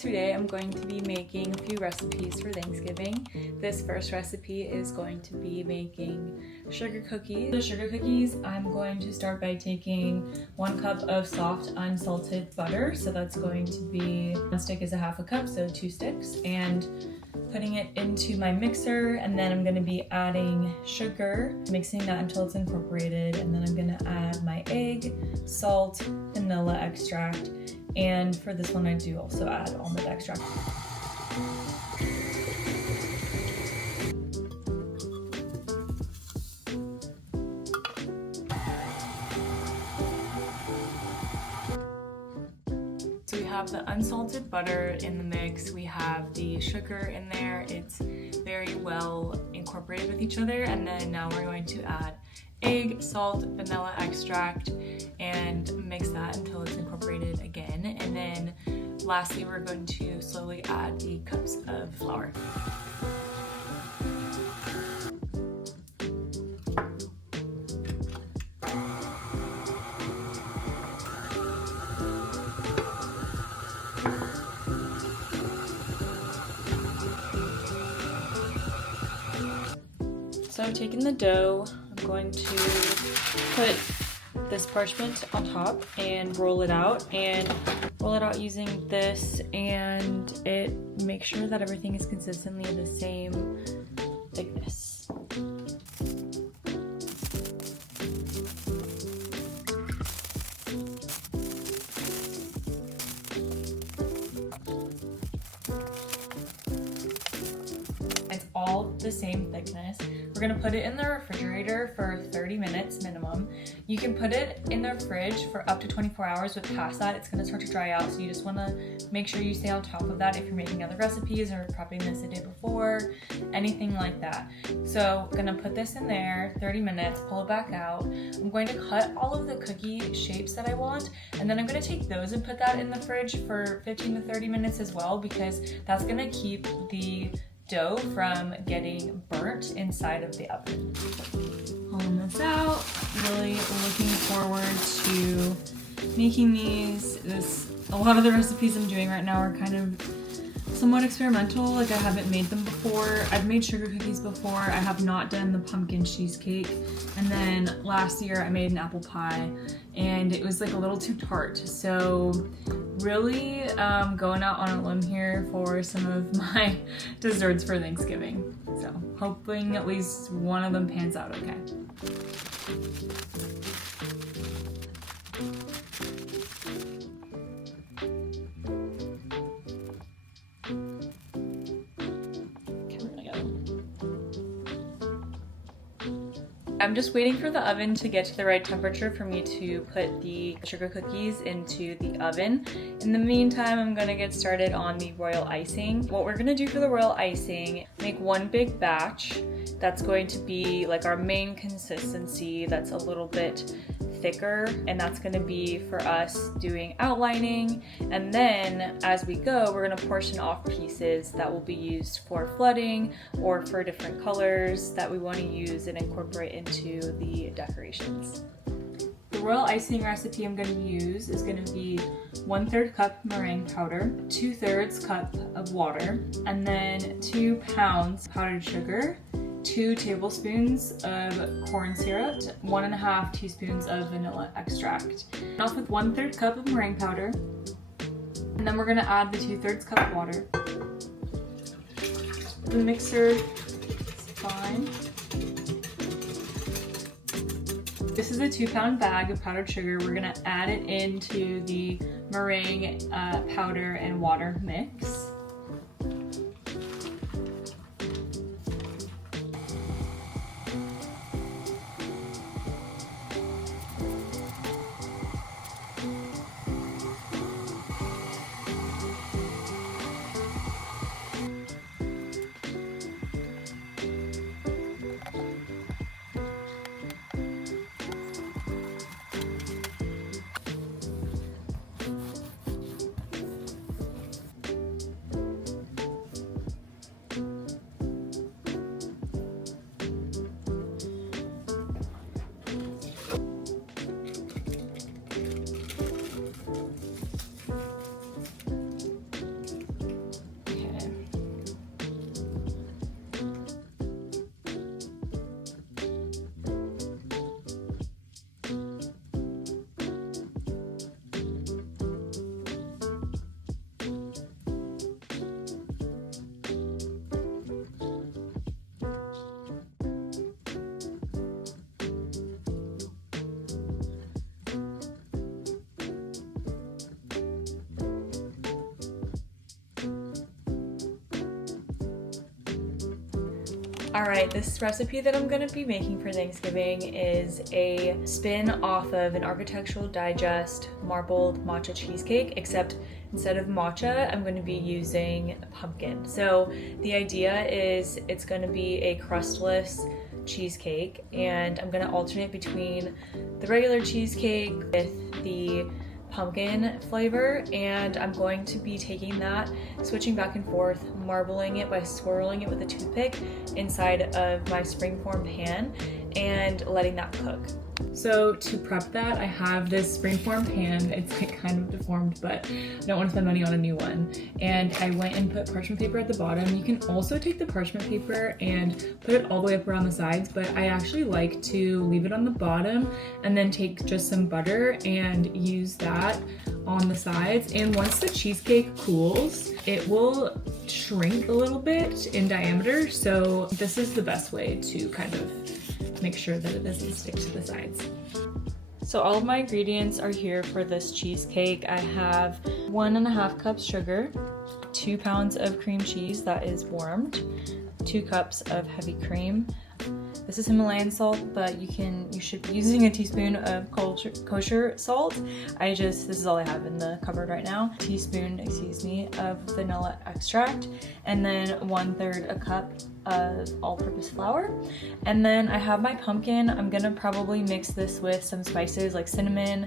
Today I'm going to be making a few recipes for Thanksgiving. This first recipe is going to be making sugar cookies. The sugar cookies, I'm going to start by taking 1 cup of soft unsalted butter. So that's going to be, 1 stick is a half a cup, so 2 sticks. And putting it into my mixer, and then I'm going to be adding sugar, mixing that until it's incorporated, and then I'm going to add my egg, salt, vanilla extract, and for this one I do also add almond extract. So we have the unsalted butter in the mix, we have the sugar in there, it's very well incorporated with each other, and then now we're going to add egg, salt, vanilla extract, and mix that until it's incorporated again. And then lastly, we're going to slowly add the cups of flour. So taking the dough, I'm going to put this parchment on top and roll it out using this, and it makes sure that everything is consistently the same thickness. It's all the same thickness. We're gonna put it in the refrigerator for 30 minutes minimum. You can put it in the fridge for up to 24 hours, but past that, it's gonna start to dry out. So you just wanna make sure you stay on top of that if you're making other recipes or prepping this a day before, anything like that. So I'm gonna put this in there, 30 minutes, pull it back out. I'm going to cut all of the cookie shapes that I want, and then I'm gonna take those and put that in the fridge for 15 to 30 minutes as well, because that's gonna keep the dough from getting burnt inside of the oven. Pulling this out, really looking forward to making these. A lot of the recipes I'm doing right now are kind of somewhat experimental, like I haven't made them before. I've made sugar cookies before, I have not done the pumpkin cheesecake, and then last year I made an apple pie and it was like a little too tart. So really going out on a limb here for some of my desserts for Thanksgiving. So hoping at least one of them pans out okay. I'm just waiting for the oven to get to the right temperature for me to put the sugar cookies into the oven. In the meantime, I'm gonna get started on the royal icing. What we're gonna do for the royal icing, make 1 big batch. That's going to be like our main consistency that's a little bit thicker, and that's going to be for us doing outlining, and then as we go we're going to portion off pieces that will be used for flooding or for different colors that we want to use and incorporate into the decorations. The royal icing recipe I'm going to use is going to be 1/3 cup meringue powder, 2/3 cup of water, and then 2 pounds powdered sugar, 2 tablespoons of corn syrup, 1.5 teaspoons of vanilla extract. Off with 1/3 cup of meringue powder, and then we're gonna add the 2/3 cup of water. The mixer is fine. This is a 2-pound bag of powdered sugar. We're gonna add it into the meringue powder and water mix. Alright, this recipe that I'm going to be making for Thanksgiving is a spin off of an Architectural Digest marbled matcha cheesecake, except instead of matcha, I'm going to be using pumpkin. So the idea is it's going to be a crustless cheesecake, and I'm going to alternate between the regular cheesecake with the pumpkin flavor, and I'm going to be taking that, switching back and forth, marbling it by swirling it with a toothpick inside of my springform pan and letting that cook. So to prep that, I have this springform pan. It's like kind of deformed, but I don't want to spend money on a new one. And I went and put parchment paper at the bottom. You can also take the parchment paper and put it all the way up around the sides, but I actually like to leave it on the bottom and then take just some butter and use that on the sides. And once the cheesecake cools, it will shrink a little bit in diameter. So this is the best way to kind of make sure that it doesn't stick to the sides. So all of my ingredients are here for this cheesecake. I have 1.5 cups sugar, 2 pounds of cream cheese that is warmed, 2 cups of heavy cream. This is Himalayan salt, but you should be using a teaspoon of kosher salt. This is all I have in the cupboard right now. Teaspoon, of vanilla extract, and then 1/3 a cup of all-purpose flour. And then I have my pumpkin. I'm gonna probably mix this with some spices like cinnamon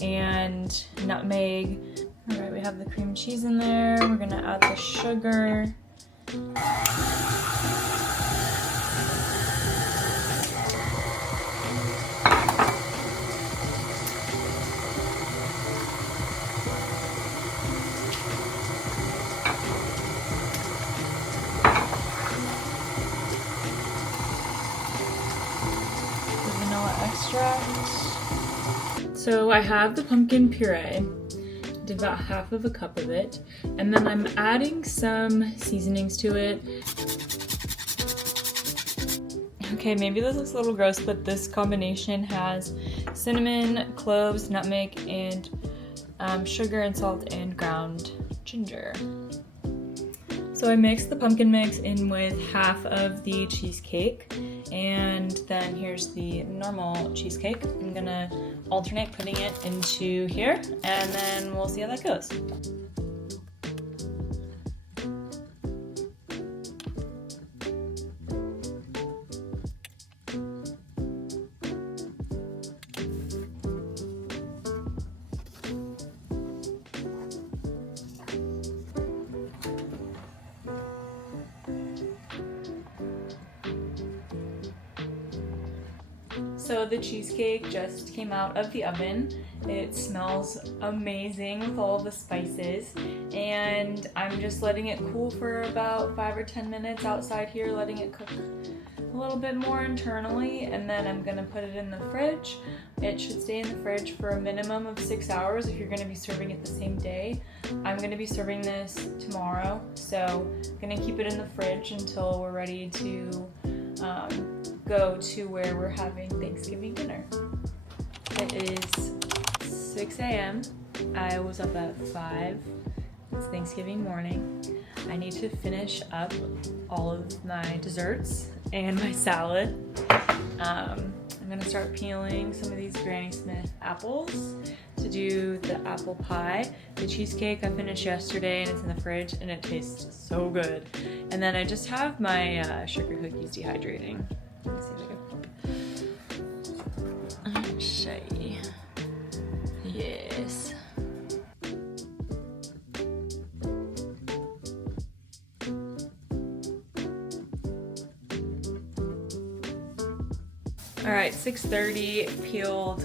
and nutmeg. All right, we have the cream cheese in there. We're gonna add the sugar. So I have the pumpkin puree, did about half of a cup of it, and then I'm adding some seasonings to it. Okay, maybe this looks a little gross, but this combination has cinnamon, cloves, nutmeg, and sugar and salt and ground ginger. So I mixed the pumpkin mix in with half of the cheesecake, and then here's the normal cheesecake. I'm gonna alternate putting it into here, and then we'll see how that goes. So the cheesecake just came out of the oven. It smells amazing with all of the spices, and I'm just letting it cool for about 5 or 10 minutes outside here, letting it cook a little bit more internally, and then I'm gonna put it in the fridge. It should stay in the fridge for a minimum of 6 hours if you're gonna be serving it the same day. I'm gonna be serving this tomorrow, so I'm gonna keep it in the fridge until we're ready to go to where we're having Thanksgiving dinner. It is 6 a.m. I was up at 5. It's Thanksgiving morning. I need to finish up all of my desserts and my salad. I'm gonna start peeling some of these Granny Smith apples to do the apple pie. The cheesecake I finished yesterday and it's in the fridge and it tastes so good. And then I just have my sugar cookies dehydrating. Let's see if I can show you. Yes. All right, 6:30, peeled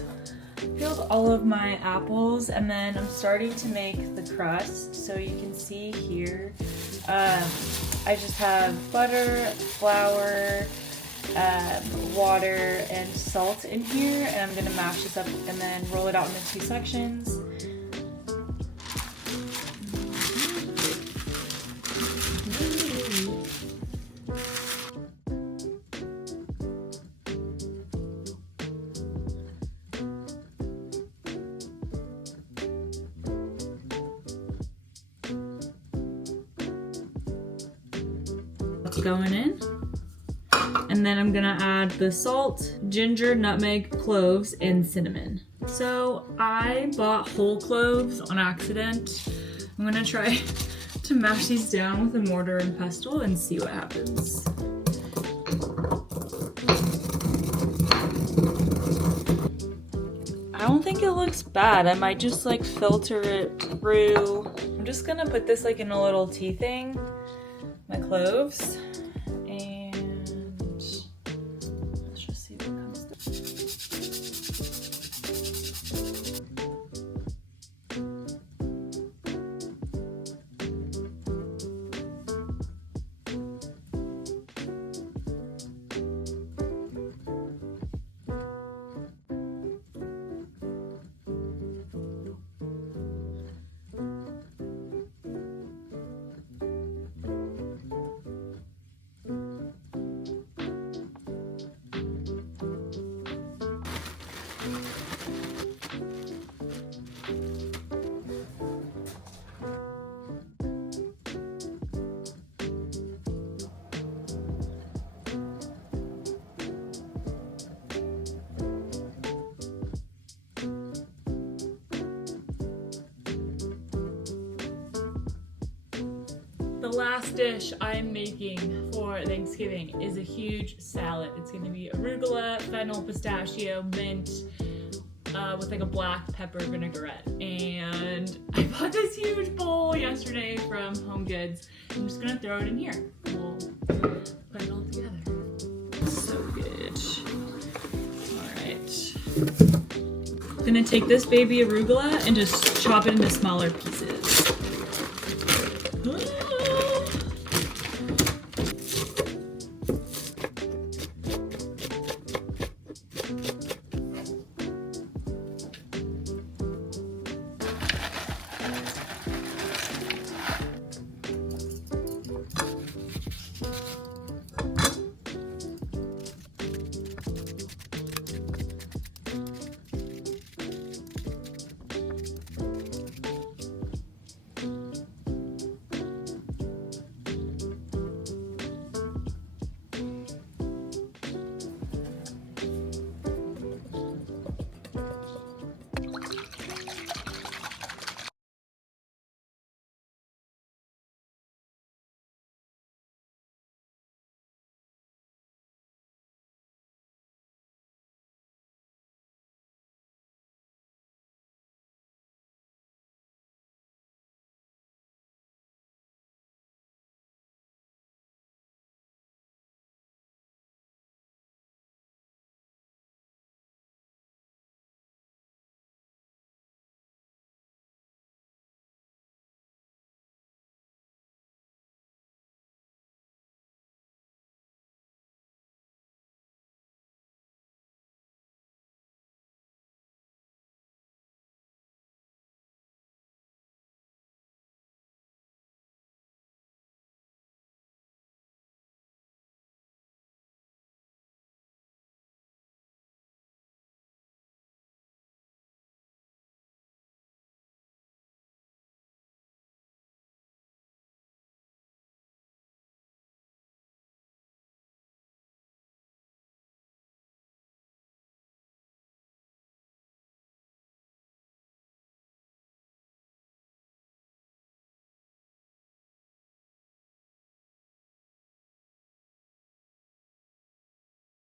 all of my apples, and then I'm starting to make the crust. So you can see here, I just have butter, flour, water, and salt in here, and I'm gonna mash this up and then roll it out into 2 sections. Going in. And then I'm gonna add the salt, ginger, nutmeg, cloves, and cinnamon. So I bought whole cloves on accident. I'm gonna try to mash these down with a mortar and pestle and see what happens. I don't think it looks bad. I might just like filter it through. I'm just gonna put this like in a little tea thing, my cloves, and let's just see what comes through. The last dish I'm making for Thanksgiving is a huge salad. It's gonna be arugula, fennel, pistachio, mint, with like a black pepper vinaigrette. And I bought this huge bowl yesterday from Home Goods. I'm just gonna throw it in here. We'll put it all together. So good. All right. I'm gonna take this baby arugula and just chop it into smaller pieces.